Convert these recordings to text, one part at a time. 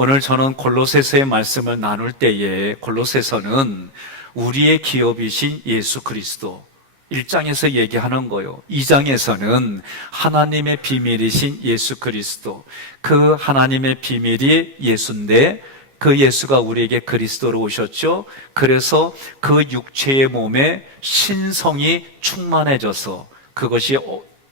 오늘 저는 골로새서의 말씀을 나눌 때에 골로새서는 우리의 기업이신 예수 그리스도 1장에서 얘기하는 거요. 2장에서는 하나님의 비밀이신 예수 그리스도, 그 하나님의 비밀이 예수인데 그 예수가 우리에게 그리스도로 오셨죠. 그래서 그 육체의 몸에 신성이 충만해져서 그것이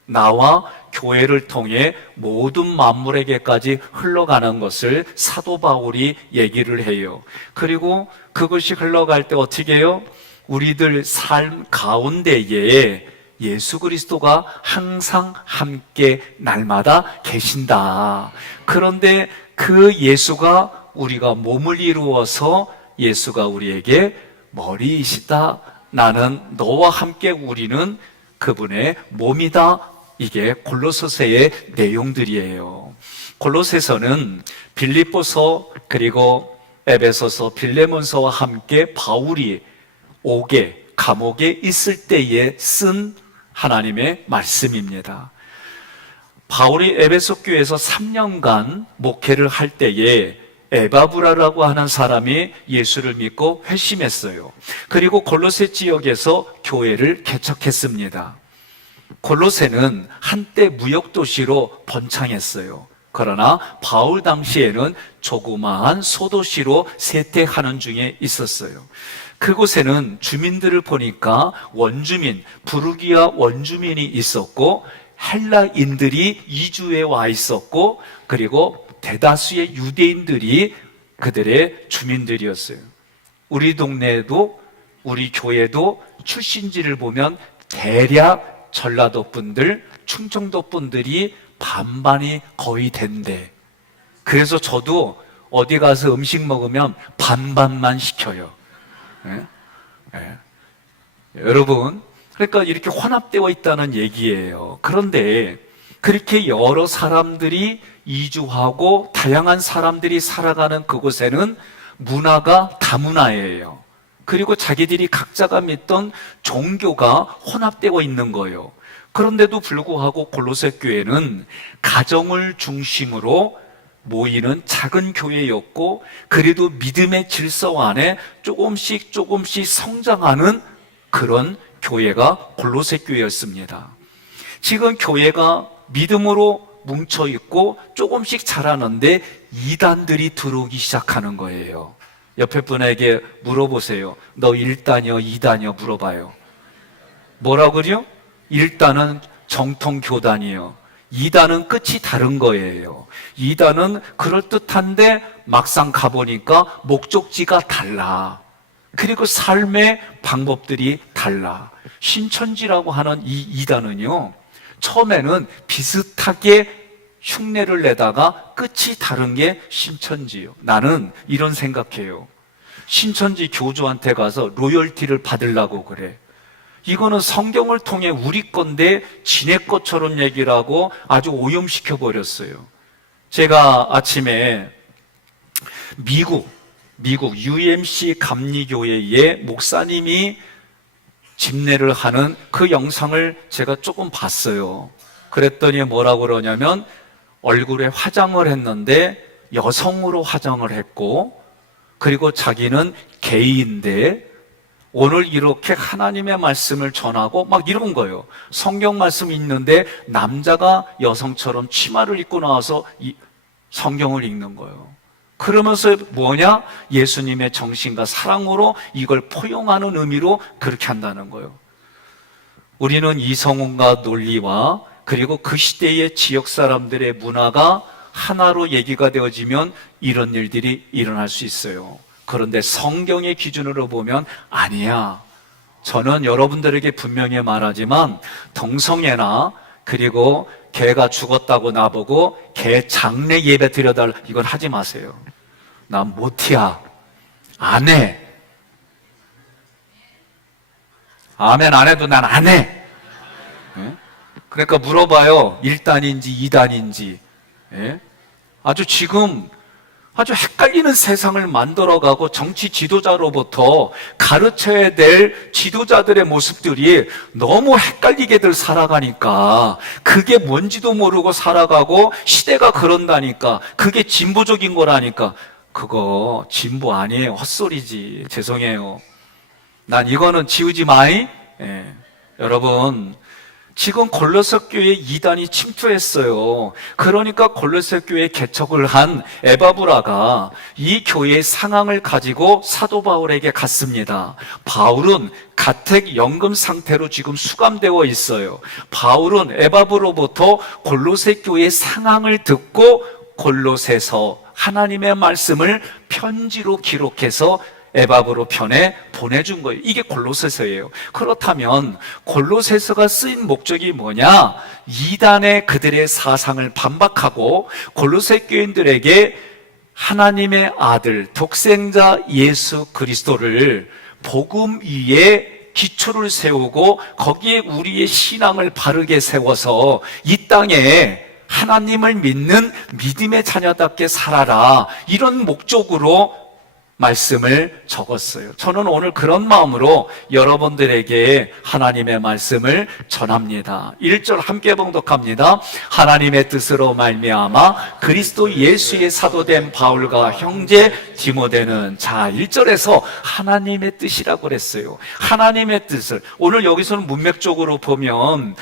나와 교회를 통해 모든 만물에게까지 흘러가는 것을 사도 바울이 얘기를 해요. 그리고 그것이 흘러갈 때 어떻게 해요? 우리들 삶 가운데에 예수 그리스도가 항상 함께 날마다 계신다. 그런데 그 예수가 우리가 몸을 이루어서 예수가 우리에게 머리이시다. 나는 너와 함께 우리는 그분의 몸이다. 이게 골로새서의 내용들이에요. 골로새서는 빌립보서 그리고 에베소서, 빌레몬서와 함께 바울이 옥에, 감옥에 있을 때에 쓴 하나님의 말씀입니다. 바울이 에베소 교회에서 3년간 목회를 할 때에 에바브라라고 하는 사람이 예수를 믿고 회심했어요. 그리고 골로새 지역에서 교회를 개척했습니다. 골로새는 한때 무역도시로 번창했어요. 그러나 바울 당시에는 조그마한 소도시로 세태하는 중에 있었어요. 그곳에는 주민들을 보니까 원주민, 부르기아 원주민이 있었고 헬라인들이 이주해 와 있었고 그리고 대다수의 유대인들이 그들의 주민들이었어요. 우리 동네에도 우리 교회도 출신지를 보면 대략 전라도 분들, 충청도 분들이 반반이 거의 된대. 그래서 저도 어디 가서 음식 먹으면 반반만 시켜요. 네? 네. 여러분, 그러니까 이렇게 혼합되어 있다는 얘기예요. 그런데 그렇게 여러 사람들이 이주하고 다양한 사람들이 살아가는 그곳에는 문화가 다문화예요. 그리고 자기들이 각자가 믿던 종교가 혼합되어 있는 거예요. 그런데도 불구하고 골로새 교회는 가정을 중심으로 모이는 작은 교회였고 그래도 믿음의 질서 안에 조금씩 성장하는 그런 교회가 골로새 교회였습니다. 지금 교회가 믿음으로 뭉쳐있고 조금씩 자라는데 이단들이 들어오기 시작하는 거예요. 옆에 분에게 물어보세요. 너 1단이요 2단이요 물어봐요. 뭐라고요? 1단은 정통교단이요. 2단은 끝이 다른 거예요. 2단은 그럴듯한데 막상 가보니까 목적지가 달라. 그리고 삶의 방법들이 달라. 신천지라고 하는 이 2단은요 처음에는 비슷하게 흉내를 내다가 끝이 다른 게 신천지예요. 나는 이런 생각해요. 신천지 교주한테 가서 로열티를 받으려고 그래. 이거는 성경을 통해 우리 건데 지네 것처럼 얘기를 하고 아주 오염시켜 버렸어요. 제가 아침에 미국 UMC 감리교회의 목사님이 집례를 하는 그 영상을 제가 조금 봤어요. 그랬더니 뭐라고 그러냐면 얼굴에 화장을 했는데 여성으로 화장을 했고 그리고 자기는 게이인데 오늘 이렇게 하나님의 말씀을 전하고 막 이런 거예요. 성경 말씀이 있는데 남자가 여성처럼 치마를 입고 나와서 이 성경을 읽는 거예요. 그러면서 뭐냐? 예수님의 정신과 사랑으로 이걸 포용하는 의미로 그렇게 한다는 거예요. 우리는 이성운과 논리와 그리고 그 시대의 지역 사람들의 문화가 하나로 얘기가 되어지면 이런 일들이 일어날 수 있어요. 그런데 성경의 기준으로 보면 아니야. 저는 여러분들에게 분명히 말하지만 동성애나 그리고 개가 죽었다고 나보고 개 장례 예배 드려달라 이건 하지 마세요. 난 못이야. 안 해. 아멘 안 해도 난 안 해. 그러니까 물어봐요. 1단인지 2단인지. 아주 지금 아주 헷갈리는 세상을 만들어가고 정치 지도자로부터 가르쳐야 될 지도자들의 모습들이 너무 헷갈리게들 살아가니까 그게 뭔지도 모르고 살아가고 시대가 그런다니까 그게 진보적인 거라니까 그거 진보 아니에요. 헛소리지. 죄송해요. 난 이거는 지우지 마이. 여러분 지금 골로새 교회에 이단이 침투했어요. 그러니까 골로새 교회에 개척을 한 에바브라가 이 교회의 상황을 가지고 사도 바울에게 갔습니다. 바울은 가택 연금 상태로 지금 수감되어 있어요. 바울은 에바브로부터 골로새 교회의 상황을 듣고 골로새서 하나님의 말씀을 편지로 기록해서 에바브로 편에 보내준 거예요. 이게 골로새서예요. 그렇다면 골로새서가 쓰인 목적이 뭐냐? 이단의 그들의 사상을 반박하고 골로새 교인들에게 하나님의 아들 독생자 예수 그리스도를 복음 위에 기초를 세우고 거기에 우리의 신앙을 바르게 세워서 이 땅에 하나님을 믿는 믿음의 자녀답게 살아라, 이런 목적으로 말씀을 적었어요. 저는 오늘 그런 마음으로 여러분들에게 하나님의 말씀을 전합니다. 1절 함께 봉독합니다. 하나님의 뜻으로 말미암아 그리스도 예수의 사도된 바울과 형제 디모데는, 자 1절에서 하나님의 뜻이라고 그랬어요. 하나님의 뜻을 오늘 여기서는 문맥적으로 보면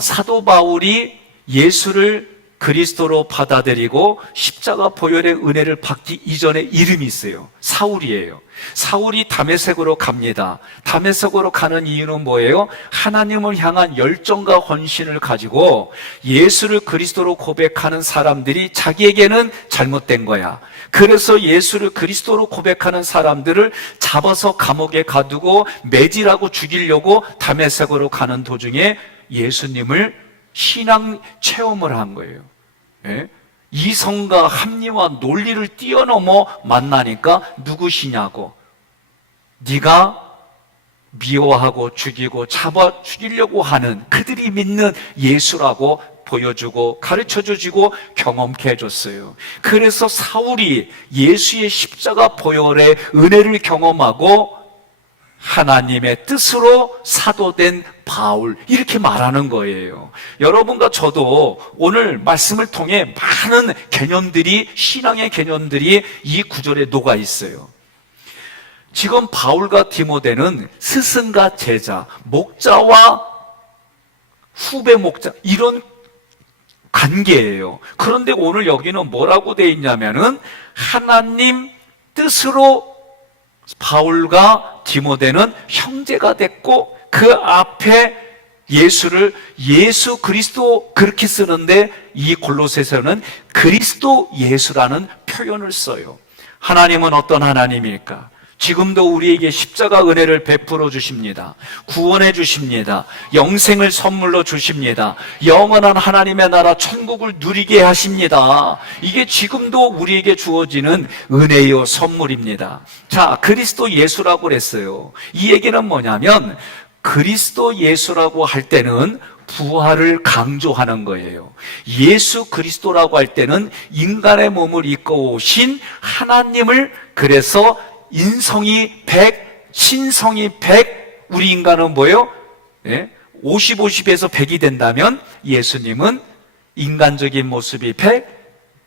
사도 바울이 예수를 그리스도로 받아들이고 십자가 보혈의 은혜를 받기 이전에 이름이 있어요. 사울이에요. 사울이 다메섹으로 갑니다. 다메섹으로 가는 이유는 뭐예요? 하나님을 향한 열정과 헌신을 가지고 예수를 그리스도로 고백하는 사람들이 자기에게는 잘못된 거야. 그래서 예수를 그리스도로 고백하는 사람들을 잡아서 감옥에 가두고 매질하고 죽이려고 다메섹으로 가는 도중에 예수님을 신앙 체험을 한 거예요. 이성과 합리와 논리를 뛰어넘어 만나니까 누구시냐고, 네가 미워하고 죽이고 잡아 죽이려고 하는 그들이 믿는 예수라고 보여주고 가르쳐주고 경험케 해줬어요. 그래서 사울이 예수의 십자가 보혈의 은혜를 경험하고 하나님의 뜻으로 사도된 바울, 이렇게 말하는 거예요. 여러분과 저도 오늘 말씀을 통해 많은 개념들이, 신앙의 개념들이 이 구절에 녹아 있어요. 지금 바울과 디모데는 스승과 제자, 목자와 후배 목자, 이런 관계예요. 그런데 오늘 여기는 뭐라고 되어 있냐면은 하나님 뜻으로 바울과 디모데는 형제가 됐고 그 앞에 예수를 예수 그리스도 그렇게 쓰는데 이 골로새서는 그리스도 예수라는 표현을 써요. 하나님은 어떤 하나님일까? 지금도 우리에게 십자가 은혜를 베풀어 주십니다. 구원해 주십니다. 영생을 선물로 주십니다. 영원한 하나님의 나라 천국을 누리게 하십니다. 이게 지금도 우리에게 주어지는 은혜요 선물입니다. 자, 그리스도 예수라고 그랬어요. 이 얘기는 뭐냐면 그리스도 예수라고 할 때는 부활을 강조하는 거예요. 예수 그리스도라고 할 때는 인간의 몸을 입고 오신 하나님을, 그래서 인성이 100, 신성이 100, 우리 인간은 뭐예요? 50, 50에서 100이 된다면 예수님은 인간적인 모습이 100,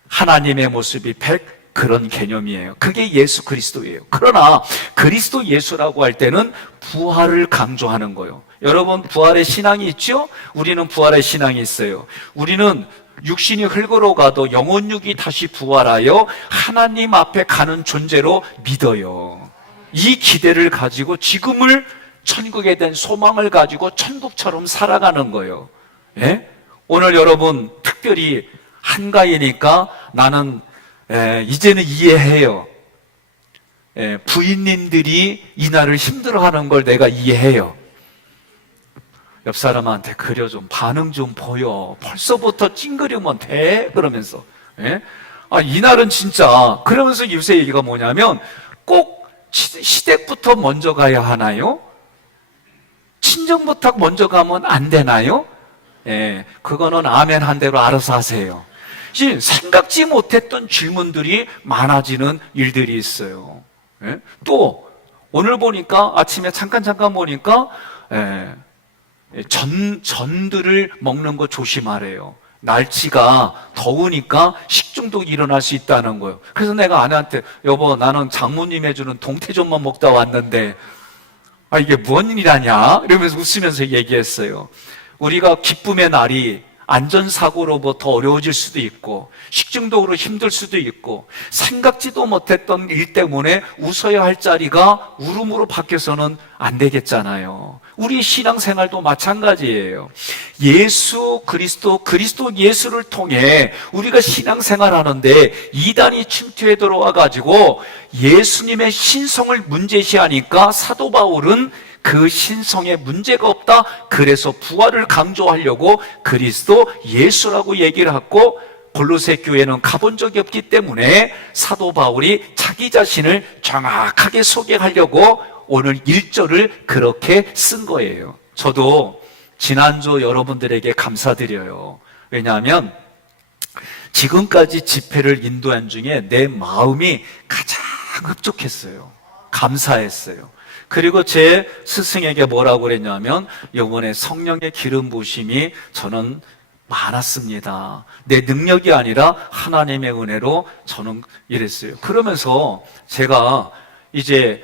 하나님의 모습이 100, 그런 개념이에요. 그게 예수 그리스도예요. 그러나 그리스도 예수라고 할 때는 부활을 강조하는 거예요. 여러분, 부활의 신앙이 있죠? 우리는 부활의 신앙이 있어요. 우리는 육신이 흙으로 가도 영혼육이 다시 부활하여 하나님 앞에 가는 존재로 믿어요. 이 기대를 가지고 지금을 천국에 대한 소망을 가지고 천국처럼 살아가는 거예요. 오늘 여러분 특별히 한가위니까 나는 이제는 이해해요. 부인님들이 이날을 힘들어하는 걸 내가 이해해요. 옆 사람한테 그려 좀 반응 좀 보여. 벌써부터 찡그리면 돼. 그러면서. 이날은 진짜. 그러면서 요새 얘기가 뭐냐면 꼭 시댁부터 먼저 가야 하나요? 친정부터 먼저 가면 안 되나요? 그거는 아멘 한 대로 알아서 하세요. 생각지 못했던 질문들이 많아지는 일들이 있어요. 예? 또 오늘 보니까 아침에 잠깐 보니까 전들을 먹는 거 조심하래요. 날씨가 더우니까 식중독이 일어날 수 있다는 거예요. 그래서 내가 아내한테 여보 나는 장모님 해주는 동태전만 먹다 왔는데 이게 뭔 일이라냐 이러면서 웃으면서 얘기했어요. 우리가 기쁨의 날이 안전사고로 더 어려워질 수도 있고 식중독으로 힘들 수도 있고 생각지도 못했던 일 때문에 웃어야 할 자리가 울음으로 바뀌어서는 안 되겠잖아요. 우리 신앙생활도 마찬가지예요. 예수 그리스도 예수를 통해 우리가 신앙생활하는데 이단이 침투해 들어와 가지고 예수님의 신성을 문제시하니까 사도 바울은 그 신성에 문제가 없다. 그래서 부활을 강조하려고 그리스도 예수라고 얘기를 하고 골로새 교회는 가본 적이 없기 때문에 사도 바울이 자기 자신을 정확하게 소개하려고 오늘 1절을 그렇게 쓴 거예요. 저도 지난주 여러분들에게 감사드려요. 왜냐하면 지금까지 집회를 인도한 중에 내 마음이 가장 흡족했어요. 감사했어요. 그리고 제 스승에게 뭐라고 그랬냐면 이번에 성령의 기름 부으심이 저는 많았습니다. 내 능력이 아니라 하나님의 은혜로 저는 이랬어요. 그러면서 제가 이제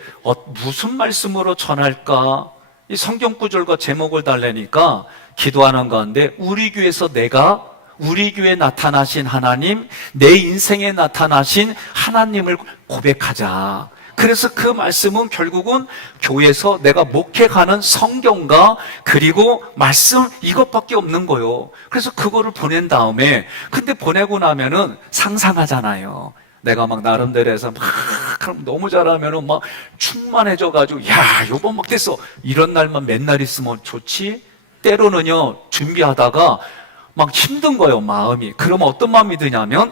무슨 말씀으로 전할까? 이 성경 구절과 제목을 달래니까 기도하는 가운데 우리 교회에 나타나신 하나님, 내 인생에 나타나신 하나님을 고백하자. 그래서 그 말씀은 결국은 교회에서 내가 목회하는 성경과 그리고 말씀 이것밖에 없는 거예요. 그래서 그거를 보낸 다음에 근데 보내고 나면은 상상하잖아요. 내가 막 나름대로 해서 그럼 너무 잘하면은 막 충만해져 가지고 야, 요번 막 됐어. 이런 날만 맨날 있으면 좋지. 때로는요 준비하다가 막 힘든 거예요, 마음이. 그러면 어떤 마음이 드냐면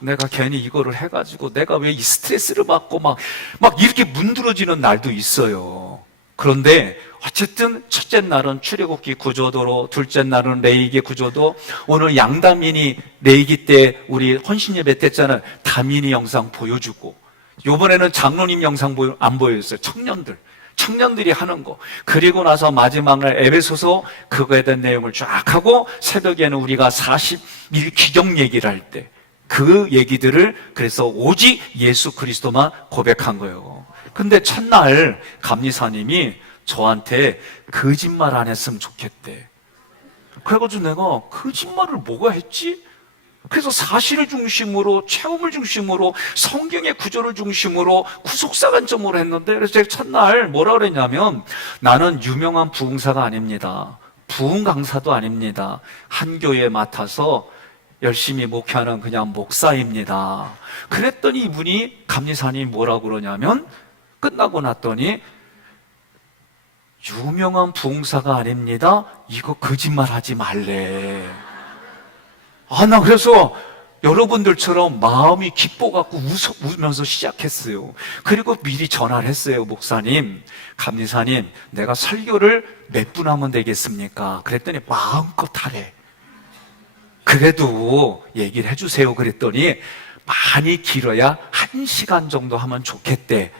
내가 괜히 이거를 해가지고 내가 왜 이 스트레스를 받고 막 이렇게 문드러지는 날도 있어요. 그런데 어쨌든 첫째 날은 출애굽기 구조도로, 둘째 날은 레위기 구조도, 오늘 양다민이 레위기 때 우리 헌신 예배 때잖아요. 다민이 영상 보여주고, 요번에는 장로님 영상 안 보여줬어요. 청년들이 하는 거. 그리고 나서 마지막 날 에베소서 그거에 대한 내용을 쫙 하고 새벽에는 우리가 40일 기경 얘기를 할 때 그 얘기들을 그래서 오직 예수 그리스도만 고백한 거예요. 근데 첫날 감리사님이 저한테 거짓말 안 했으면 좋겠대. 그래가지고 내가 거짓말을 뭐가 했지? 그래서 사실을 중심으로, 체험을 중심으로, 성경의 구조를 중심으로 구속사 관점으로 했는데, 그래서 제가 첫날 뭐라 그랬냐면 나는 유명한 부흥사가 아닙니다. 부흥 강사도 아닙니다. 한 교회에 맡아서 열심히 목회하는 그냥 목사입니다. 그랬더니 이분이 감리사님이 뭐라고 그러냐면 끝나고 났더니 유명한 부흥사가 아닙니다. 이거 거짓말 하지 말래. 나 그래서 여러분들처럼 마음이 기뻐갖고 웃으면서 시작했어요. 그리고 미리 전화를 했어요. 목사님, 감리사님, 내가 설교를 몇 분 하면 되겠습니까? 그랬더니 마음껏 하래. 그래도 얘기를 해주세요. 그랬더니 많이 길어야 1시간 정도 하면 좋겠대.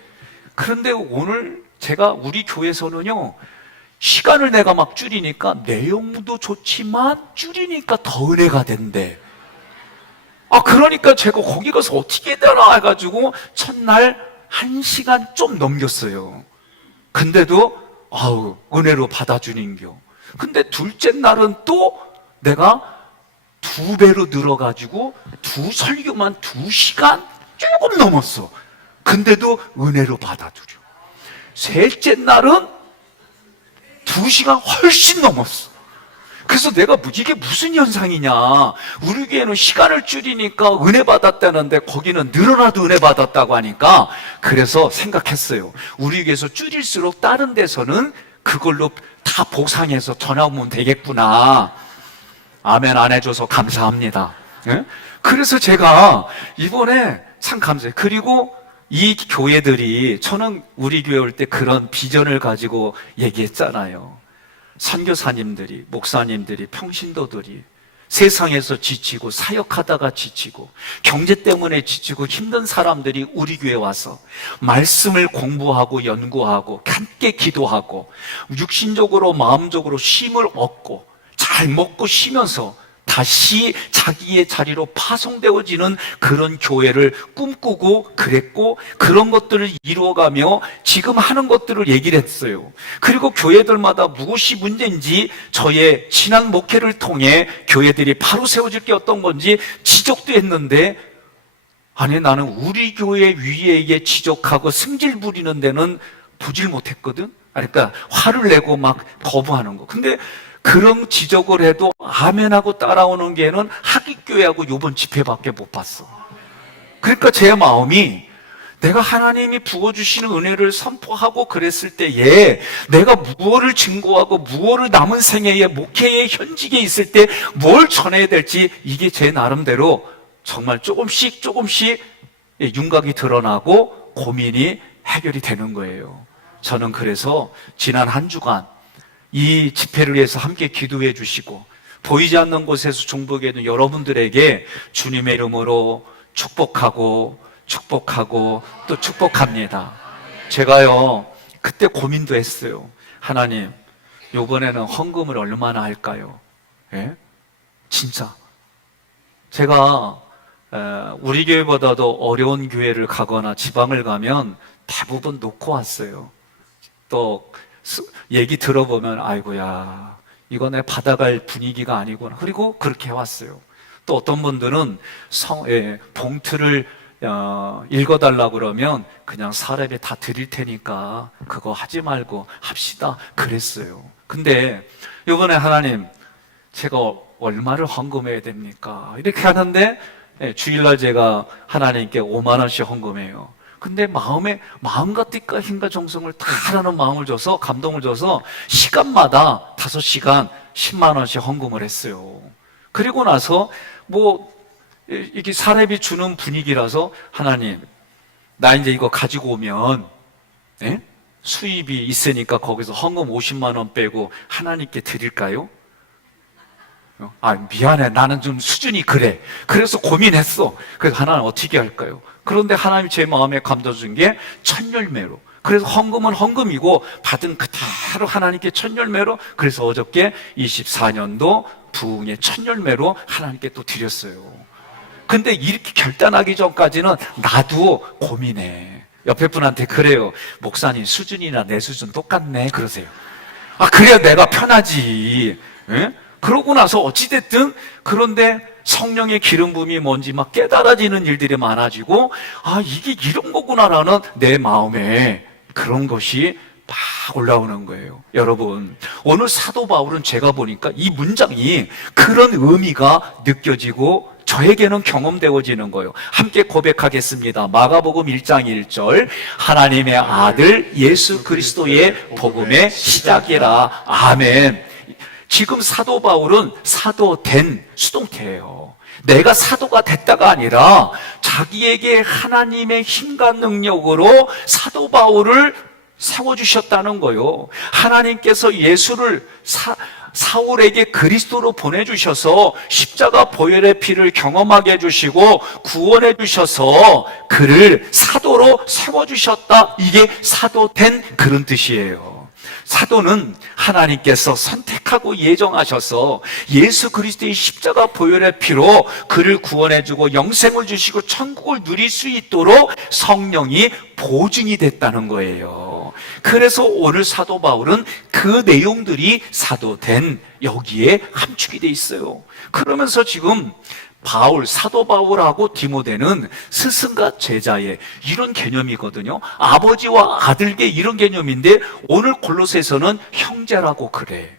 그런데 오늘 제가 우리 교회에서는요, 시간을 내가 막 줄이니까 내용도 좋지만 줄이니까 더 은혜가 된대. 그러니까 제가 거기 가서 어떻게 되나 해가지고 첫날 1시간 좀 넘겼어요. 근데도 은혜로 받아주는겨. 근데 둘째 날은 또 내가 2배로 늘어가지고 설교만 2시간 조금 넘었어. 근데도 은혜로 받아들여. 셋째 날은 2시간 훨씬 넘었어. 그래서 내가 이게 무슨 현상이냐. 우리 교회는 시간을 줄이니까 은혜 받았다는데 거기는 늘어나도 은혜 받았다고 하니까 그래서 생각했어요. 우리 교회에서 줄일수록 다른 데서는 그걸로 다 보상해서 전화 오면 되겠구나. 아멘 안 해줘서 감사합니다. 예? 그래서 제가 이번에 참 감사해요. 그리고 이 교회들이, 저는 우리 교회 올 때 그런 비전을 가지고 얘기했잖아요. 선교사님들이, 목사님들이, 평신도들이 세상에서 지치고 사역하다가 지치고 경제 때문에 지치고 힘든 사람들이 우리 교회에 와서 말씀을 공부하고 연구하고 함께 기도하고 육신적으로 마음적으로 쉼을 얻고 잘 먹고 쉬면서 다시 자기의 자리로 파송되어지는 그런 교회를 꿈꾸고 그랬고, 그런 것들을 이루어가며 지금 하는 것들을 얘기를 했어요. 그리고 교회들마다 무엇이 문제인지 저의 지난 목회를 통해 교회들이 바로 세워질 게 어떤 건지 지적도 했는데, 아니 나는 우리 교회 위에게 지적하고 승질 부리는 데는 보질 못했거든. 그러니까 화를 내고 막 거부하는 거. 근데 그런 지적을 해도 아멘하고 따라오는 게는 하기교회하고 요번 집회밖에 못 봤어. 그러니까 제 마음이, 내가 하나님이 부어주시는 은혜를 선포하고 그랬을 때에 내가 무엇을 증거하고 무엇을 남은 생애에 목회의 현직에 있을 때 뭘 전해야 될지, 이게 제 나름대로 정말 조금씩 윤곽이 드러나고 고민이 해결이 되는 거예요. 저는 그래서 지난 한 주간 이 집회를 위해서 함께 기도해 주시고, 보이지 않는 곳에서 중보하게 된 여러분들에게 주님의 이름으로 축복하고 또 축복합니다. 제가요 그때 고민도 했어요. 하나님, 이번에는 헌금을 얼마나 할까요? 예? 진짜 제가 우리 교회보다도 어려운 교회를 가거나 지방을 가면 대부분 놓고 왔어요. 또 얘기 들어보면 아이고야, 이거 내 받아갈 분위기가 아니구나. 그리고 그렇게 해왔어요. 또 어떤 분들은 봉투를 읽어달라고 그러면 그냥 사례비 다 드릴 테니까 그거 하지 말고 합시다 그랬어요. 근데 이번에 하나님, 제가 얼마를 헌금해야 됩니까? 이렇게 하는데 주일날 제가 하나님께 5만 원씩 헌금해요. 근데 마음과 뜻과 힘과 정성을 다 하라는 마음을 줘서, 감동을 줘서 시간마다 5시간 10만 원씩 헌금을 했어요. 그리고 나서 이게 사례비 주는 분위기라서, 하나님, 나 이제 이거 가지고 오면 수입이 있으니까 거기서 헌금 50만 원 빼고 하나님께 드릴까요? 미안해, 나는 좀 수준이 그래. 그래서 고민했어. 그래서 하나님 어떻게 할까요? 그런데 하나님이 제 마음에 감춰준 게 천열매로. 그래서 헌금은 헌금이고 받은 그대로 하나님께 천열매로. 그래서 어저께 24년도 부흥의 천열매로 하나님께 또 드렸어요. 근데 이렇게 결단하기 전까지는 나도 고민해. 옆에 분한테 그래요. 목사님 수준이나 내 수준 똑같네 그러세요. 그래야 내가 편하지. 예? 그러고 나서 어찌됐든, 그런데 성령의 기름 부음이 뭔지 막 깨달아지는 일들이 많아지고, 이게 이런 거구나라는 내 마음에 그런 것이 막 올라오는 거예요. 여러분, 오늘 사도 바울은 제가 보니까 이 문장이 그런 의미가 느껴지고 저에게는 경험되어지는 거예요. 함께 고백하겠습니다. 마가복음 1장 1절, 하나님의 아들 예수 그리스도의 복음의 시작이라. 아멘. 지금 사도 바울은 사도된 수동태예요. 내가 사도가 됐다가 아니라 자기에게 하나님의 힘과 능력으로 사도 바울을 세워주셨다는 거예요. 하나님께서 예수를 사울에게 그리스도로 보내주셔서 십자가 보혈의 피를 경험하게 해주시고 구원해 주셔서 그를 사도로 세워주셨다. 이게 사도된 그런 뜻이에요. 사도는 하나님께서 선택하고 예정하셔서 예수 그리스도의 십자가 보혈의 피로 그를 구원해주고 영생을 주시고 천국을 누릴 수 있도록 성령이 보증이 됐다는 거예요. 그래서 오늘 사도 바울은 그 내용들이 사도된 여기에 함축이 돼 있어요. 그러면서 지금 사도 바울하고 디모데는 스승과 제자의 이런 개념이거든요. 아버지와 아들계 이런 개념인데, 오늘 골로새서는 형제라고 그래.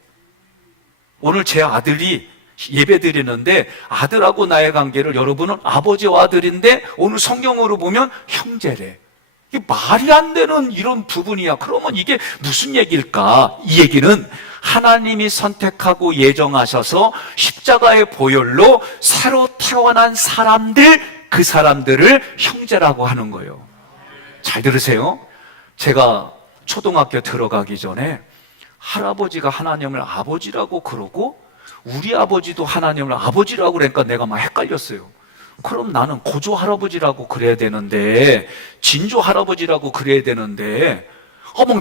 오늘 제 아들이 예배 드리는데 아들하고 나의 관계를 여러분은 아버지와 아들인데 오늘 성경으로 보면 형제래. 이게 말이 안 되는 이런 부분이야. 그러면 이게 무슨 얘기일까? 이 얘기는 하나님이 선택하고 예정하셔서 십자가의 보혈로 새로 태어난 사람들, 그 사람들을 형제라고 하는 거예요. 잘 들으세요. 제가 초등학교 들어가기 전에 할아버지가 하나님을 아버지라고 그러고 우리 아버지도 하나님을 아버지라고 그러니까 내가 막 헷갈렸어요. 그럼 나는 고조 할아버지라고 그래야 되는데, 진조 할아버지라고 그래야 되는데,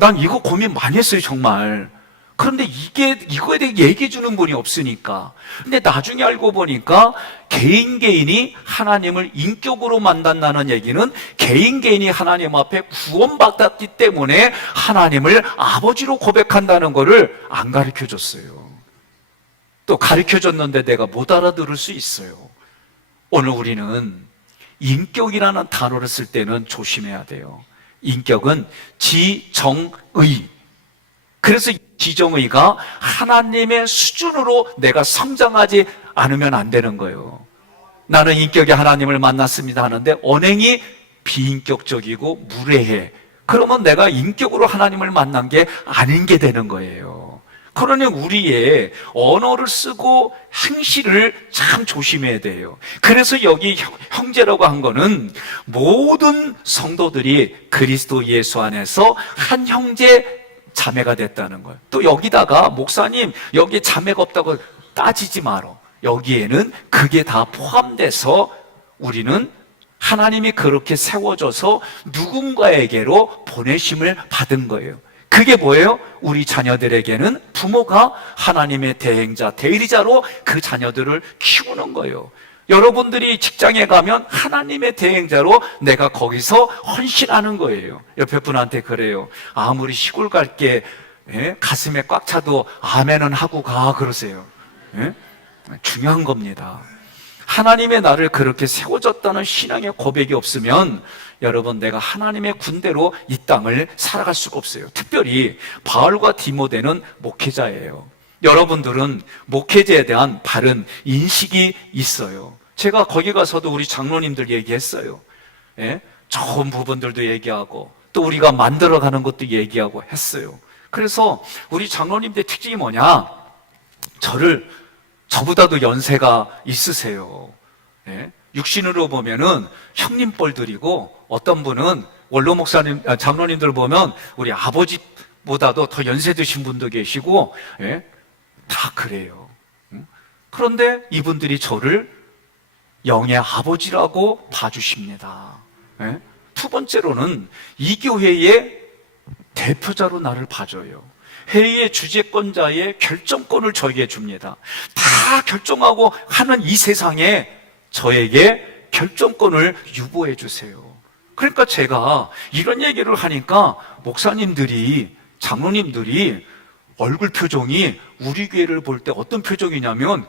난 이거 고민 많이 했어요, 정말. 그런데 이거에 대해 얘기해 주는 분이 없으니까. 근데 나중에 알고 보니까 개인이 하나님을 인격으로 만난다는 얘기는 개인이 하나님 앞에 구원받았기 때문에 하나님을 아버지로 고백한다는 것을 안 가르쳐 줬어요. 또 가르쳐 줬는데 내가 못 알아들을 수 있어요. 오늘 우리는 인격이라는 단어를 쓸 때는 조심해야 돼요. 인격은 지정의. 그래서 지정의가 하나님의 수준으로 내가 성장하지 않으면 안 되는 거예요. 나는 인격이 하나님을 만났습니다 하는데 언행이 비인격적이고 무례해. 그러면 내가 인격으로 하나님을 만난 게 아닌 게 되는 거예요. 그러니 우리의 언어를 쓰고 행실을 참 조심해야 돼요. 그래서 여기 형제라고 한 거는 모든 성도들이 그리스도 예수 안에서 한 형제 자매가 됐다는 거예요. 또 여기다가 목사님 여기 자매가 없다고 따지지 마라. 여기에는 그게 다 포함돼서 우리는 하나님이 그렇게 세워져서 누군가에게로 보내심을 받은 거예요. 그게 뭐예요? 우리 자녀들에게는 부모가 하나님의 대행자, 대리자로 그 자녀들을 키우는 거예요. 여러분들이 직장에 가면 하나님의 대행자로 내가 거기서 헌신하는 거예요. 옆에 분한테 그래요. 아무리 시골 갈게 가슴에 꽉 차도 아멘은 하고 가 그러세요. 예? 중요한 겁니다. 하나님의 나를 그렇게 세워졌다는 신앙의 고백이 없으면 여러분 내가 하나님의 군대로 이 땅을 살아갈 수가 없어요. 특별히 바울과 디모데는 목회자예요. 여러분들은 목회자에 대한 바른 인식이 있어요. 제가 거기 가서도 우리 장로님들 얘기했어요. 예? 좋은 부분들도 얘기하고 또 우리가 만들어가는 것도 얘기하고 했어요. 그래서 우리 장로님들 특징이 뭐냐? 저보다도 연세가 있으세요. 예? 육신으로 보면은 형님 뻘들이고 어떤 분은 원로 목사님, 장로님들 보면 우리 아버지보다도 더 연세 드신 분도 계시고, 예? 다 그래요. 그런데 이분들이 저를 영의 아버지라고 봐주십니다. 예? 두 번째로는 이 교회의 대표자로 나를 봐줘요. 회의의 주재권자의 결정권을 저에게 줍니다. 다 결정하고 하는 이 세상에 저에게 결정권을 유보해 주세요. 그러니까 제가 이런 얘기를 하니까 목사님들이, 장로님들이 얼굴 표정이 우리 교회를 볼 때 어떤 표정이냐면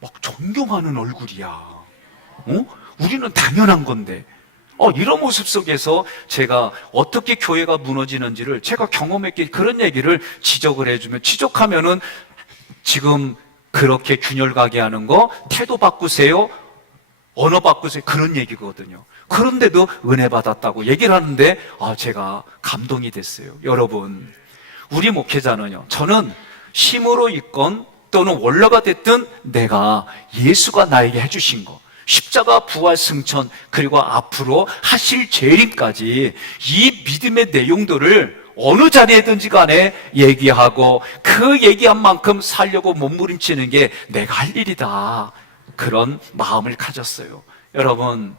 막 존경하는 얼굴이야. 우리는 당연한 건데. 이런 모습 속에서 제가 어떻게 교회가 무너지는지를 제가 경험했기에 그런 얘기를 지적을 해주면, 지적하면은 지금 그렇게 균열가게 하는 거 태도 바꾸세요, 언어 바꾸세요, 그런 얘기거든요. 그런데도 은혜 받았다고 얘기를 하는데 제가 감동이 됐어요. 여러분, 우리 목회자는요, 저는 힘으로 있건 또는 원로가 됐든 내가 예수가 나에게 해주신 거, 십자가, 부활, 승천, 그리고 앞으로 하실 재림까지 이 믿음의 내용들을 어느 자리에든지 간에 얘기하고 그 얘기한 만큼 살려고 몸부림치는 게 내가 할 일이다, 그런 마음을 가졌어요. 여러분,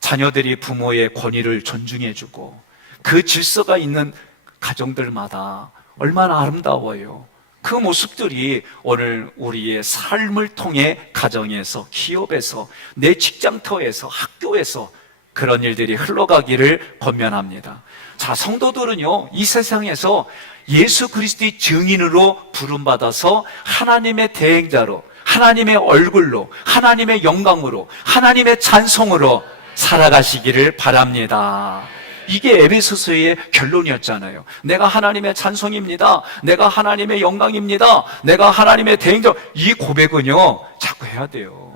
자녀들이 부모의 권위를 존중해주고 그 질서가 있는 가정들마다 얼마나 아름다워요. 그 모습들이 오늘 우리의 삶을 통해 가정에서, 기업에서, 내 직장터에서, 학교에서 그런 일들이 흘러가기를 권면합니다. 자, 성도들은요, 이 세상에서 예수 그리스도의 증인으로 부름받아서 하나님의 대행자로, 하나님의 얼굴로, 하나님의 영광으로, 하나님의 찬송으로 살아가시기를 바랍니다. 이게 에베소서의 결론이었잖아요. 내가 하나님의 찬송입니다. 내가 하나님의 영광입니다. 내가 하나님의 대행자. 이 고백은요, 자꾸 해야 돼요.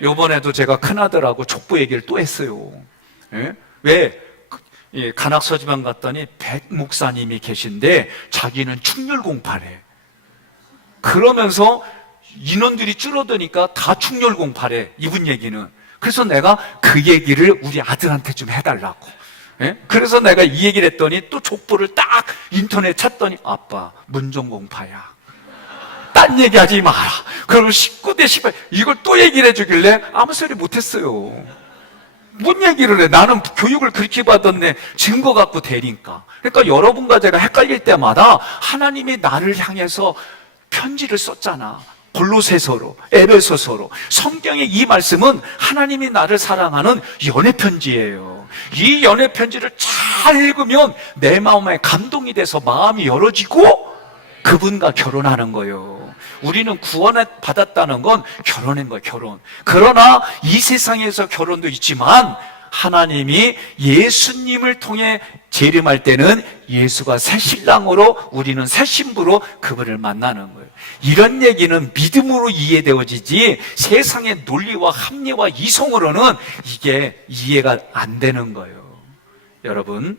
이번에도 제가 큰아들하고 족보 얘기를 또 했어요. 예? 왜? 간학서지방 갔더니 백 목사님이 계신데 자기는 충렬공파래. 그러면서 인원들이 줄어드니까 다 충렬공파래, 이분 얘기는. 그래서 내가 그 얘기를 우리 아들한테 좀 해달라고. 예? 그래서 내가 이 얘기를 했더니 또 족보를 딱 인터넷 찾더니 아빠 문정공파야. 딱 딴 얘기하지 마라. 그러면 19대 18 이걸 또 얘기를 해주길래 아무 소리 못했어요. 뭔 얘기를 해? 나는 교육을 그렇게 받았네. 증거 갖고 대니까. 그러니까 여러분과 제가 헷갈릴 때마다 하나님이 나를 향해서 편지를 썼잖아. 골로새서로, 에베소서로. 성경의 이 말씀은 하나님이 나를 사랑하는 연애 편지예요. 이 연애 편지를 잘 읽으면 내 마음에 감동이 돼서 마음이 열어지고 그분과 결혼하는 거예요. 우리는 구원을 받았다는 건 결혼인 거예요, 결혼. 그러나 이 세상에서 결혼도 있지만 하나님이 예수님을 통해 재림할 때는 예수가 새 신랑으로 우리는 새 신부로 그분을 만나는 거예요. 이런 얘기는 믿음으로 이해되어지지 세상의 논리와 합리와 이성으로는 이게 이해가 안 되는 거예요. 여러분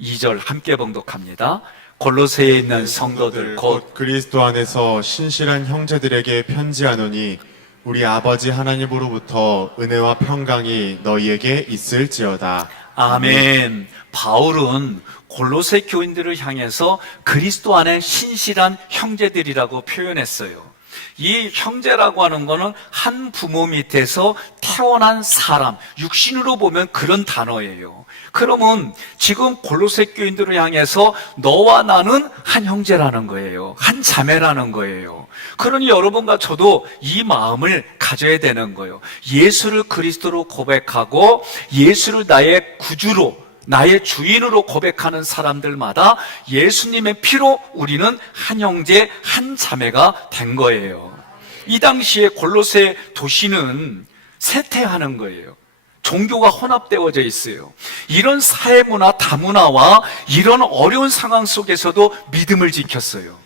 2절 함께 봉독합니다. 골로새에 있는 성도들 곧 그리스도 안에서 신실한 형제들에게 편지하노니 우리 아버지 하나님으로부터 은혜와 평강이 너희에게 있을지어다. 아멘. 바울은 골로새 교인들을 향해서 그리스도 안에 신실한 형제들이라고 표현했어요. 이 형제라고 하는 거는 한 부모 밑에서 태어난 사람, 육신으로 보면 그런 단어예요. 그러면 지금 골로새 교인들을 향해서 너와 나는 한 형제라는 거예요. 한 자매라는 거예요. 그러니 여러분과 저도 이 마음을 가져야 되는 거예요. 예수를 그리스도로 고백하고 예수를 나의 구주로 나의 주인으로 고백하는 사람들마다 예수님의 피로 우리는 한 형제, 한 자매가 된 거예요. 이 당시에 골로새 도시는 쇠퇴하는 거예요. 종교가 혼합되어져 있어요. 이런 사회문화, 다문화와 이런 어려운 상황 속에서도 믿음을 지켰어요.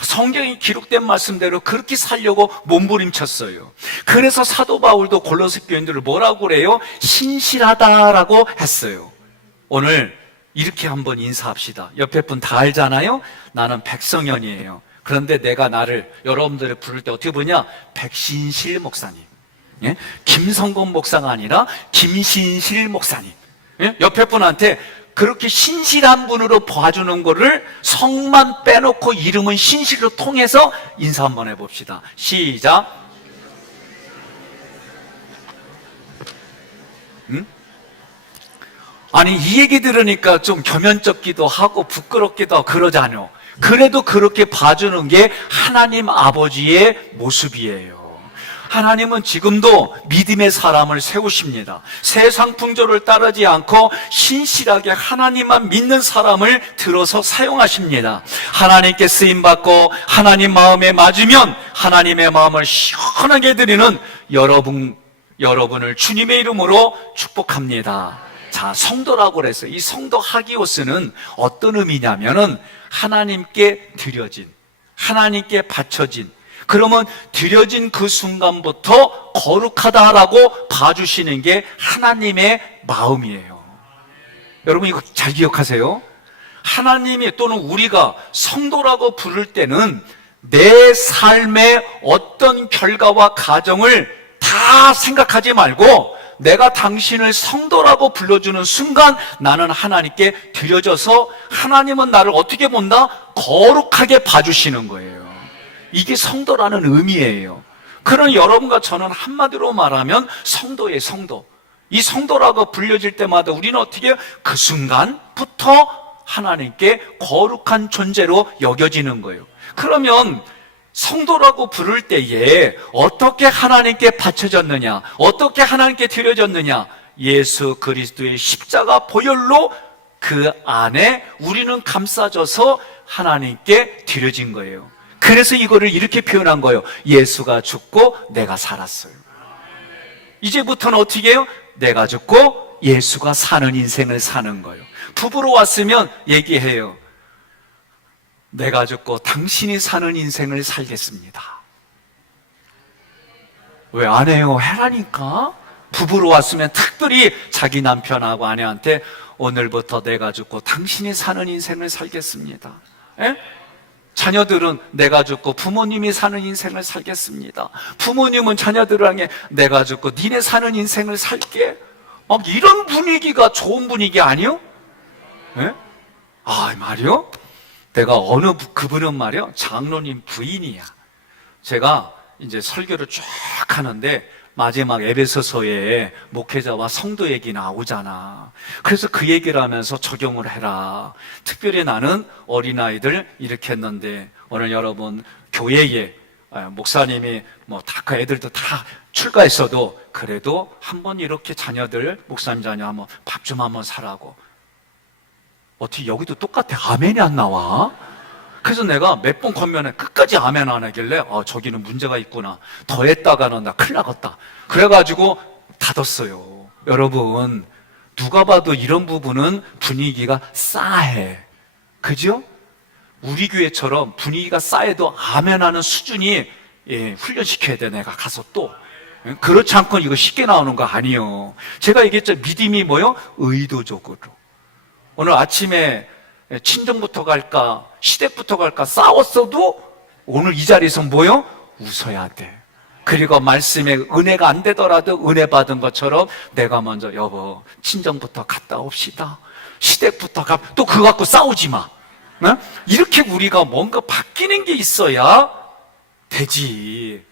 성경이 기록된 말씀대로 그렇게 살려고 몸부림쳤어요. 그래서 사도 바울도 골로새 교인들을 뭐라고 그래요? 신실하다라고 했어요. 오늘 이렇게 한번 인사합시다. 옆에 분 다 알잖아요? 나는 백성현이에요. 그런데 내가 나를 여러분들을 부를 때 어떻게 부르냐? 백신실 목사님. 예? 김성건 목사가 아니라 김신실 목사님. 예? 옆에 분한테 그렇게 신실한 분으로 봐주는 거를 성만 빼놓고 이름은 신실로 통해서 인사 한번 해봅시다. 시작. 아니 이 얘기 들으니까 좀 겸연쩍기도 하고 부끄럽기도 하고 그러잖아요. 그래도 그렇게 봐주는 게 하나님 아버지의 모습이에요. 하나님은 지금도 믿음의 사람을 세우십니다. 세상 풍조를 따르지 않고 신실하게 하나님만 믿는 사람을 들어서 사용하십니다. 하나님께 쓰임받고 하나님 마음에 맞으면 하나님의 마음을 시원하게 드리는 여러분을 주님의 이름으로 축복합니다. 자, 성도라고 그랬어요. 이 성도 하기오스는 어떤 의미냐면은 하나님께 드려진, 하나님께 바쳐진, 그러면 드려진 그 순간부터 거룩하다라고 봐주시는 게 하나님의 마음이에요. 여러분 이거 잘 기억하세요. 하나님이 또는 우리가 성도라고 부를 때는 내 삶의 어떤 결과와 가정을 다 생각하지 말고 내가 당신을 성도라고 불러주는 순간 나는 하나님께 드려져서 하나님은 나를 어떻게 본다? 거룩하게 봐주시는 거예요. 이게 성도라는 의미예요. 그런 여러분과 저는 한마디로 말하면 성도의 성도. 이 성도라고 불려질 때마다 우리는 어떻게 해요? 그 순간부터 하나님께 거룩한 존재로 여겨지는 거예요. 그러면 성도라고 부를 때에 어떻게 하나님께 바쳐졌느냐, 어떻게 하나님께 드려졌느냐, 예수 그리스도의 십자가 보혈로 그 안에 우리는 감싸져서 하나님께 드려진 거예요. 그래서 이거를 이렇게 표현한 거예요. 예수가 죽고 내가 살았어요. 이제부터는 어떻게 해요? 내가 죽고 예수가 사는 인생을 사는 거예요. 부부로 왔으면 얘기해요. 내가 죽고 당신이 사는 인생을 살겠습니다. 왜 안 해요? 해라니까. 부부로 왔으면 특별히 자기 남편하고 아내한테 오늘부터 내가 죽고 당신이 사는 인생을 살겠습니다. 에? 자녀들은 내가 죽고 부모님이 사는 인생을 살겠습니다. 부모님은 자녀들을 향해 내가 죽고 니네 사는 인생을 살게. 막 이런 분위기가 좋은 분위기 아니요? 예? 아, 말이요? 내가 그분은 말이요? 장로님 부인이야. 제가 이제 설교를 쫙 하는데 마지막 에베소서에 목회자와 성도 얘기 나오잖아. 그래서 그 얘기를 하면서 적용을 해라. 특별히 나는 어린아이들 이렇게 했는데 오늘 여러분 교회에 목사님이 뭐 다 그 애들도 다 출가했어도 그래도 한번 이렇게 자녀들 목사님 자녀 한번 밥 좀 한번 사라고. 어떻게 여기도 똑같아? 아멘이 안 나와? 그래서 내가 몇 번 권면에 끝까지 아멘 안 하길래 저기는 문제가 있구나. 더 했다가는 나 큰일 나겠다. 그래가지고 닫았어요. 여러분 누가 봐도 이런 부분은 분위기가 싸해. 그죠? 우리 교회처럼 분위기가 싸해도 아멘 하는 수준이 훈련시켜야 돼. 내가 가서 또 그렇지 않고 이거 쉽게 나오는 거 아니에요. 제가 얘기했죠. 믿음이 뭐요? 의도적으로. 오늘 아침에 친정부터 갈까 시댁부터 갈까 싸웠어도 오늘 이 자리에서 뭐요? 웃어야 돼. 그리고 말씀에 은혜가 안 되더라도 은혜 받은 것처럼 내가 먼저 여보 친정부터 갔다 옵시다. 시댁부터 또 그거 갖고 싸우지 마. 네? 이렇게 우리가 뭔가 바뀌는 게 있어야 되지.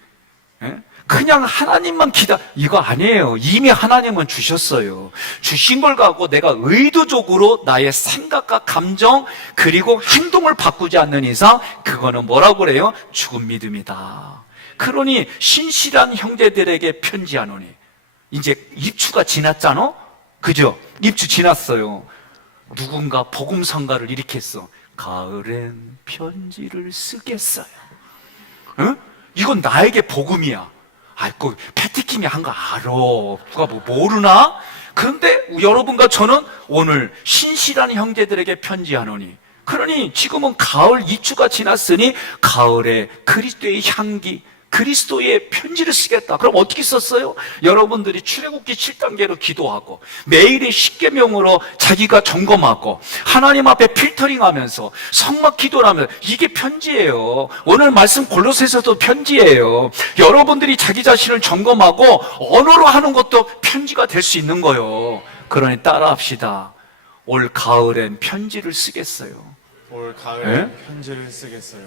네? 그냥 하나님만 이거 아니에요. 이미 하나님은 주셨어요. 주신 걸 갖고 내가 의도적으로 나의 생각과 감정 그리고 행동을 바꾸지 않는 이상 그거는 뭐라고 그래요? 죽은 믿음이다. 그러니 신실한 형제들에게 편지하노니 이제 입추가 지났잖아? 그죠? 입추 지났어요. 누군가 복음성가를 이렇게 했어. 가을엔 편지를 쓰겠어요. 응? 이건 나에게 복음이야. 그 패티킴이 한 거 알아. 누가 뭐 모르나? 그런데 여러분과 저는 오늘 신실한 형제들에게 편지하노니 그러니 지금은 가을 입추가 지났으니 가을에 그리스도의 향기 그리스도의 편지를 쓰겠다. 그럼 어떻게 썼어요? 여러분들이 출애굽기 7단계로 기도하고 매일의 십계명으로 자기가 점검하고 하나님 앞에 필터링하면서 성막 기도를 하면서 이게 편지예요. 오늘 말씀 골로새서도 편지예요. 여러분들이 자기 자신을 점검하고 언어로 하는 것도 편지가 될 수 있는 거예요. 그러니 따라합시다. 올 가을엔 편지를 쓰겠어요. 올 가을엔 편지를 쓰겠어요.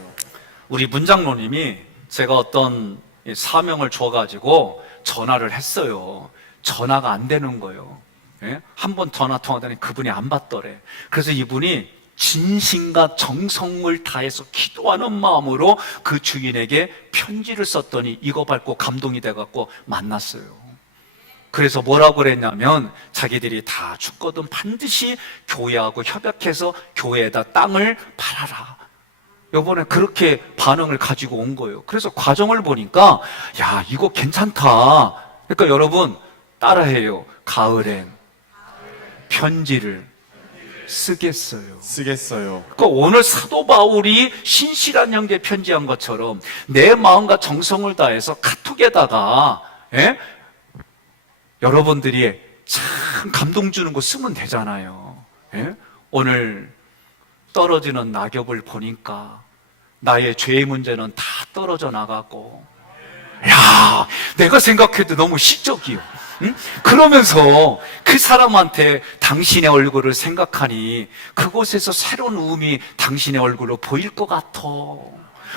우리 문장로님이 제가 어떤 사명을 줘가지고 전화를 했어요. 전화가 안 되는 거예요. 한 번 전화 통화하더니 그분이 안 받더래. 그래서 이분이 진심과 정성을 다해서 기도하는 마음으로 그 주인에게 편지를 썼더니 이거 밟고 감동이 돼갖고 만났어요. 그래서 뭐라고 그랬냐면 자기들이 다 죽거든 반드시 교회하고 협약해서 교회에다 땅을 팔아라. 요번에 그렇게 반응을 가지고 온 거예요. 그래서 과정을 보니까 야 이거 괜찮다. 그러니까 여러분 따라해요. 가을엔 편지를 쓰겠어요. 그러니까 오늘 사도 바울이 신실한 형제 편지한 것처럼 내 마음과 정성을 다해서 카톡에다가 여러분들이 참 감동 주는 거 쓰면 되잖아요. 오늘 떨어지는 낙엽을 보니까 나의 죄의 문제는 다 떨어져 나가고 야 내가 생각해도 너무 시적이요. 응? 그러면서 그 사람한테 당신의 얼굴을 생각하니 그곳에서 새로운 음이 당신의 얼굴로 보일 것 같아.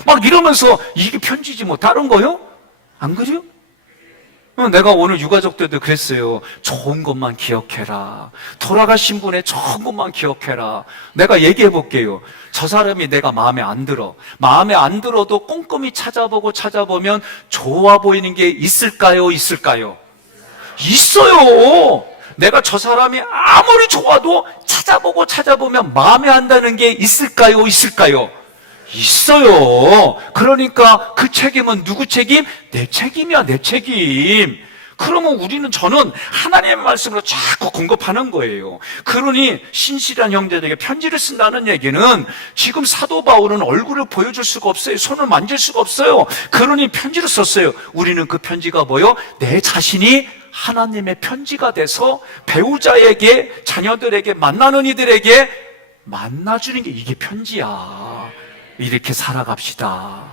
막 이러면서 이게 편지지 뭐 다른 거요? 안 그래요? 내가 오늘 유가족 때도 그랬어요. 좋은 것만 기억해라. 돌아가신 분의 좋은 것만 기억해라. 내가 얘기해 볼게요. 저 사람이 내가 마음에 안 들어. 마음에 안 들어도 꼼꼼히 찾아보면 좋아 보이는 게 있을까요? 있어요. 내가 저 사람이 아무리 좋아도 찾아보면 마음에 안 드는 게 있을까요? 있어요. 그러니까 그 책임은 누구 책임? 내 책임이야, 내 책임. 그러면 저는 하나님의 말씀으로 자꾸 공급하는 거예요. 그러니 신실한 형제들에게 편지를 쓴다는 얘기는 지금 사도 바울은 얼굴을 보여줄 수가 없어요. 손을 만질 수가 없어요. 그러니 편지를 썼어요. 우리는 그 편지가 뭐요? 내 자신이 하나님의 편지가 돼서 배우자에게, 자녀들에게, 만나는 이들에게 만나주는 게 이게 편지야. 이렇게 살아갑시다.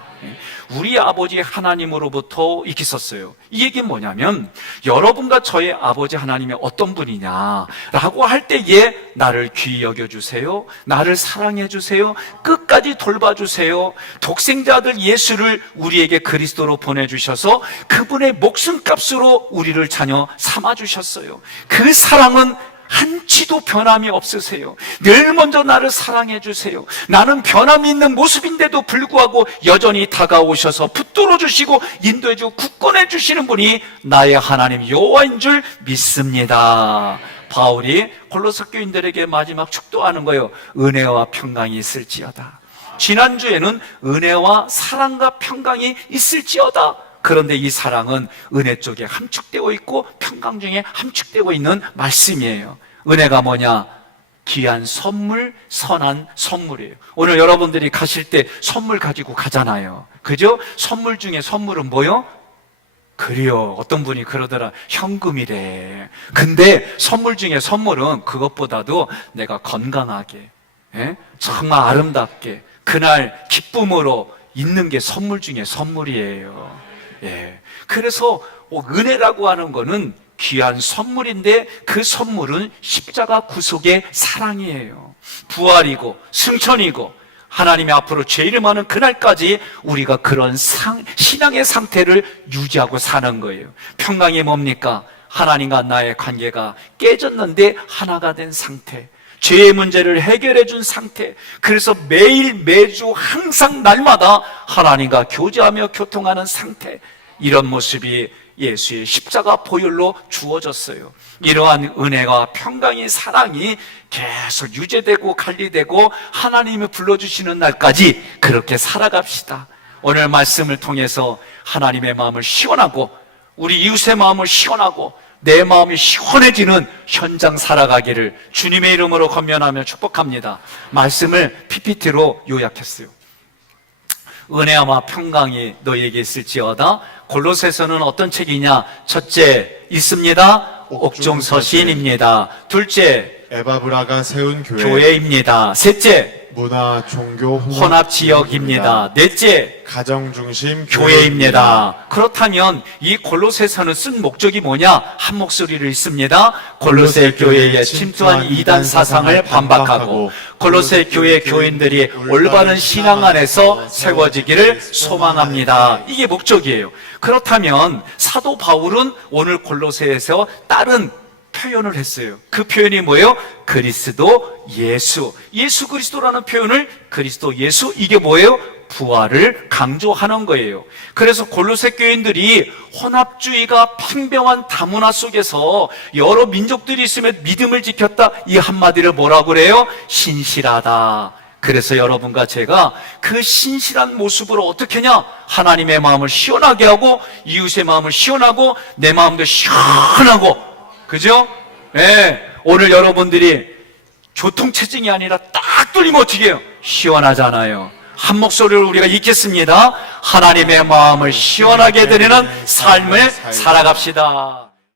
우리 아버지 하나님으로부터 이렇게 썼어요. 이 얘기는 뭐냐면 여러분과 저의 아버지 하나님이 어떤 분이냐라고 할 때에 나를 귀히 여겨주세요, 나를 사랑해주세요, 끝까지 돌봐주세요, 독생자들 예수를 우리에게 그리스도로 보내주셔서 그분의 목숨값으로 우리를 자녀 삼아주셨어요. 그 사랑은 한치도 변함이 없으세요. 늘 먼저 나를 사랑해 주세요. 나는 변함이 있는 모습인데도 불구하고 여전히 다가오셔서 붙들어 주시고 인도해 주고 굳건해 주시는 분이 나의 하나님 여호와인 줄 믿습니다. 바울이 골로새 교인들에게 마지막 축도하는 거예요. 은혜와 평강이 있을지어다. 지난주에는 은혜와 사랑과 평강이 있을지어다. 그런데 이 사랑은 은혜 쪽에 함축되어 있고 평강 중에 함축되어 있는 말씀이에요. 은혜가 뭐냐? 귀한 선물, 선한 선물이에요. 오늘 여러분들이 가실 때 선물 가지고 가잖아요. 그죠? 선물 중에 선물은 뭐요? 그래요. 어떤 분이 그러더라. 현금이래. 근데 선물 중에 선물은 그것보다도 내가 건강하게, 정말 아름답게 그날 기쁨으로 있는 게 선물 중에 선물이에요. 그래서 은혜라고 하는 거는 귀한 선물인데 그 선물은 십자가 구속의 사랑이에요. 부활이고 승천이고 하나님의 앞으로 죄를 많은 그날까지 우리가 그런 신앙의 상태를 유지하고 사는 거예요. 평강이 뭡니까? 하나님과 나의 관계가 깨졌는데 하나가 된 상태, 죄의 문제를 해결해 준 상태. 그래서 매일 매주 항상 날마다 하나님과 교제하며 교통하는 상태. 이런 모습이 예수의 십자가 보혈로 주어졌어요. 이러한 은혜와 평강의 사랑이 계속 유지되고 관리되고 하나님이 불러주시는 날까지 그렇게 살아갑시다. 오늘 말씀을 통해서 하나님의 마음을 시원하고 우리 이웃의 마음을 시원하고 내 마음이 시원해지는 현장 살아가기를 주님의 이름으로 권면하며 축복합니다. 말씀을 PPT로 요약했어요. 은혜와 평강이 너에게 있을지어다. 골로새서는 어떤 책이냐? 첫째, 있습니다. 옥중서신입니다. 둘째, 에바브라가 세운 교회입니다. 셋째, 문화 종교 혼합지역입니다. 넷째, 가정중심 교회입니다. 그렇다면 이 골로새서는 쓴 목적이 뭐냐? 한 목소리를 읽습니다. 골로새 교회에 침투한 이단 사상을 반박하고 골로새 교회 교인들이 올바른 신앙 안에서 세워지기를 소망합니다. 이게 목적이에요. 그렇다면 사도 바울은 오늘 골로새에서 다른 표현을 했어요. 그 표현이 뭐예요? 그리스도 예수. 예수 그리스도라는 표현을 그리스도 예수, 이게 뭐예요? 부활을 강조하는 거예요. 그래서 골로새 교인들이 혼합주의가 팽배한 다문화 속에서 여러 민족들이 있으면 믿음을 지켰다. 이 한마디를 뭐라고 그래요? 신실하다. 그래서 여러분과 제가 그 신실한 모습으로 어떻게 하냐? 하나님의 마음을 시원하게 하고 이웃의 마음을 시원하고 내 마음도 시원하고, 그죠? 오늘 여러분들이 교통체증이 아니라 딱 뚫리면 어떻게 해요? 시원하잖아요. 한 목소리로 우리가 읽겠습니다. 하나님의 마음을 시원하게 드리는 삶을 살아갑시다.